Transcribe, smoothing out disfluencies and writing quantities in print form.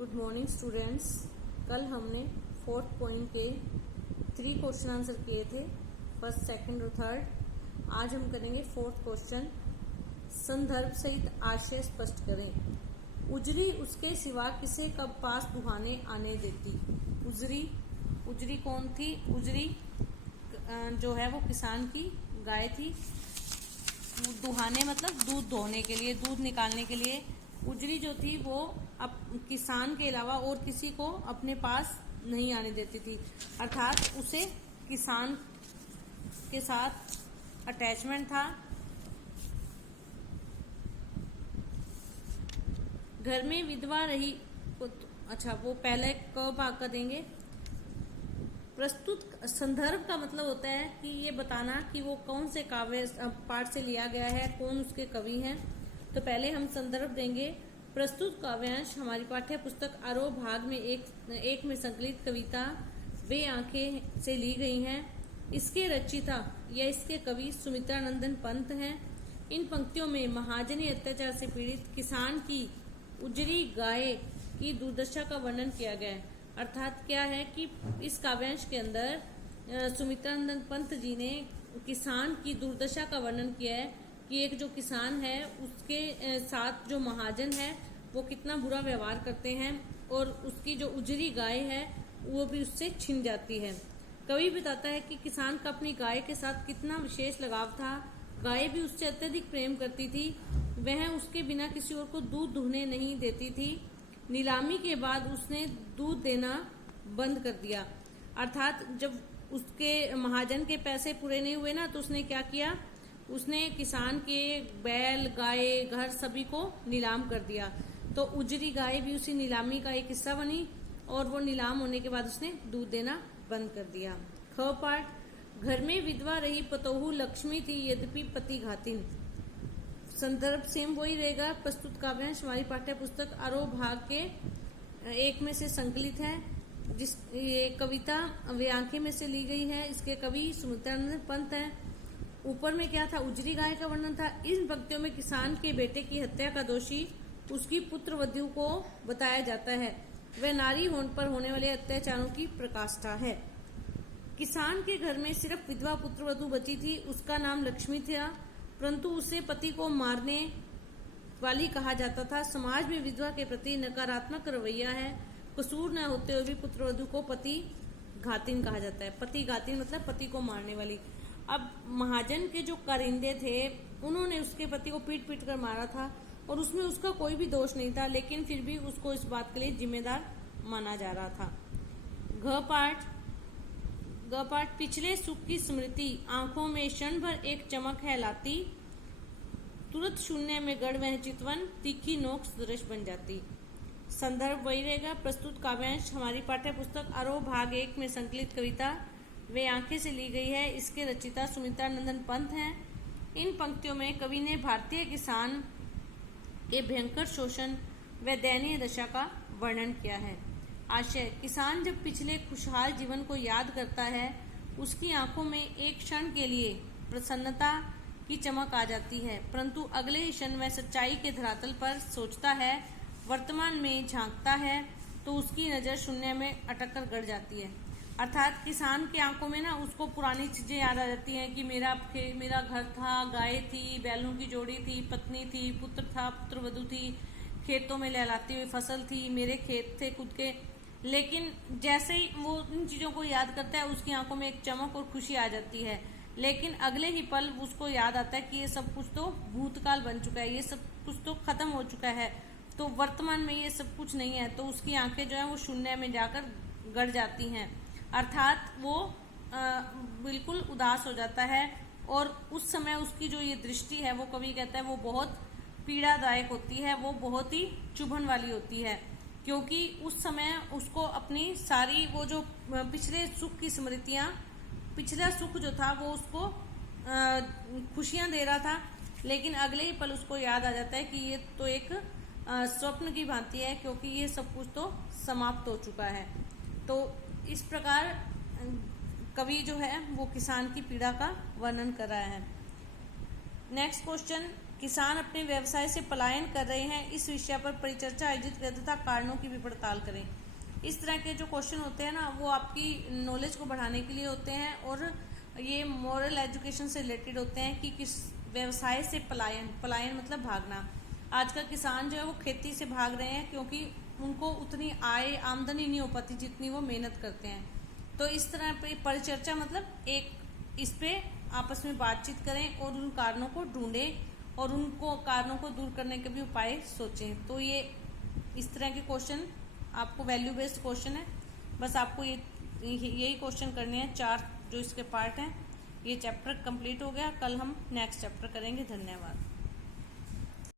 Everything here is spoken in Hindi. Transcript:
Good morning students. कल हमने फोर्थ पॉइंट के 3 क्वेश्चन आंसर किए थे, फर्स्ट, सेकंड और थर्ड। आज हम करेंगे फोर्थ क्वेश्चन। संदर्भ सहित आशय स्पष्ट करें। उजरी उसके सिवा किसे कब पास दुहाने आने देती। उजरी कौन थी? उजरी जो है वो किसान की गाय थी। दुहाने मतलब दूध दोहने के लिए, दूध निकालने के लिए उजरी जो थी वो अब किसान के अलावा और किसी को अपने पास नहीं आने देती थी, अर्थात उसे किसान के साथ अटैचमेंट था। घर में विधवा रही। अच्छा, वो पहले क भाग का देंगे। प्रस्तुत संदर्भ का मतलब होता है कि ये बताना कि वो कौन से काव्य पाठ से लिया गया है, कौन उसके कवि हैं। तो पहले हम संदर्भ देंगे। प्रस्तुत काव्यांश हमारी पाठ्य पुस्तक आरोह भाग में एक में संकलित कविता वे आंखें से ली गई हैं। इसके रचयिता या इसके कवि सुमित्रानंदन पंत हैं। इन पंक्तियों में महाजनी अत्याचार से पीड़ित किसान की उजरी गाय की दुर्दशा का वर्णन किया गया है। अर्थात क्या है कि इस काव्यांश के अंदर सुमित्रानंदन पंत जी ने किसान की दुर्दशा का वर्णन किया है कि एक जो किसान है उसके साथ जो महाजन है वो कितना बुरा व्यवहार करते हैं और उसकी जो उजरी गाय है वो भी उससे छिन जाती है। कवि बताता है कि किसान का अपनी गाय के साथ कितना विशेष लगाव था। गाय भी उससे अत्यधिक प्रेम करती थी। वह उसके बिना किसी और को दूध दुहने नहीं देती थी। नीलामी के बाद उसने दूध देना बंद कर दिया। अर्थात जब उसके महाजन के पैसे पूरे नहीं हुए ना, तो उसने क्या किया, उसने किसान के बैल, गाय, घर सभी को नीलाम कर दिया। तो उजरी गाय भी उसी नीलामी का एक हिस्सा बनी और वो नीलाम होने के बाद उसने दूध देना बंद कर दिया। ख पाठ। घर में विधवा रही पतोहू लक्ष्मी थी यद्यपि पति घातिन। संदर्भ सेम वही रहेगा। प्रस्तुत काव्यांश हमारी पाठ्य पुस्तक आरोह भाग के 1 में से संकलित है। ये कविता वे आंखें में से ली गई है। इसके कवि सुमित्रानंदन पंत है। ऊपर में क्या था, उजरी गाय का वर्णन था। इन पंक्तियों में किसान के बेटे की हत्या का दोषी उसकी पुत्र वधू को बताया जाता है। वह नारी पर होने वाले अत्याचारों की प्रकाष्ठा है। किसान के घर में सिर्फ विधवा पुत्र वधू बची थी। उसका नाम लक्ष्मी था, परंतु उसे पति को मारने वाली कहा जाता था। समाज में विधवा के प्रति नकारात्मक रवैया है। कसूर न होते हुए भी पुत्र वधू को पति घातिन कहा जाता है। पति घातिन मतलब पति को मारने वाली। अब महाजन के जो कारिंदे थे उन्होंने उसके पति को पीट पीट कर मारा था और उसमें उसका कोई भी दोष नहीं था, लेकिन फिर भी उसको इस बात के लिए जिम्मेदार माना जा रहा था। घ पाठ। पिछले सुख की स्मृति आंखों में क्षण भर एक चमक है लाती। तुरंत शून्य में गढ़ वह चितवन तीखी नोक सदृश बन जाती। संदर्भ वही रहेगा। प्रस्तुत काव्यांश हमारी पाठ्य पुस्तक आरोह भाग 1 में संकलित कविता वे आंखें से ली गई है। इसके रचयिता सुमित्रानंदन पंत हैं। इन पंक्तियों में कवि ने भारतीय किसान के भयंकर शोषण व दयनीय दशा का वर्णन किया है। आशय। किसान जब पिछले खुशहाल जीवन को याद करता है उसकी आंखों में एक क्षण के लिए प्रसन्नता की चमक आ जाती है, परंतु अगले ही क्षण वह सच्चाई के धरातल पर सोचता है, वर्तमान में झांकता है तो उसकी नजर शून्य में अटक कर गड़ जाती है। अर्थात किसान की आंखों में ना उसको पुरानी चीजें याद आ जाती हैं कि मेरा घर था, गाय थी, बैलों की जोड़ी थी, पत्नी थी, पुत्र था, पुत्रवधू थी, खेतों में लहलाती हुई फसल थी, मेरे खेत थे खुद के। लेकिन जैसे ही वो इन चीजों को याद करता है उसकी आंखों में एक चमक और खुशी आ जाती है, लेकिन अगले ही पल उसको याद आता है कि ये सब कुछ तो भूतकाल बन चुका है, ये सब कुछ तो खत्म हो चुका है, तो वर्तमान में ये सब कुछ नहीं है। तो उसकी आंखें जो है वो शून्य में जाकर गड़ जाती हैं। अर्थात वो बिल्कुल उदास हो जाता है और उस समय उसकी जो ये दृष्टि है वो कवि कहता है वो बहुत पीड़ादायक होती है, वो बहुत ही चुभन वाली होती है, क्योंकि उस समय उसको अपनी सारी वो जो पिछले सुख की स्मृतियां, पिछला सुख जो था वो उसको खुशियां दे रहा था, लेकिन अगले ही पल उसको याद आ जाता है कि ये तो एक स्वप्न की भांति है, क्योंकि ये सब कुछ तो समाप्त हो चुका है। तो इस प्रकार कवि जो है वो किसान की पीड़ा का वर्णन कर रहा है। Next question. किसान अपने व्यवसाय से पलायन कर रहे हैं, इस विषय पर परिचर्चा आयोजित करें तथा कारणों की भी पड़ताल करें। इस तरह के जो क्वेश्चन होते हैं ना, वो आपकी नॉलेज को बढ़ाने के लिए होते हैं और ये मॉरल एजुकेशन से रिलेटेड होते हैं कि किस व्यवसाय से पलायन मतलब भागना। आज का किसान जो है वो खेती से भाग रहे हैं क्योंकि उनको उतनी आमदनी नहीं हो पाती जितनी वो मेहनत करते हैं। तो इस तरह पे परिचर्चा मतलब एक इस पे आपस में बातचीत करें और उन कारणों को ढूंढें और उनको कारणों को दूर करने के भी उपाय सोचें। तो ये इस तरह के क्वेश्चन आपको वैल्यू बेस्ड क्वेश्चन है। बस आपको यही क्वेश्चन करने हैं, 4 जो इसके पार्ट हैं। ये चैप्टर कंप्लीट हो गया, कल हम नेक्स्ट चैप्टर करेंगे। धन्यवाद।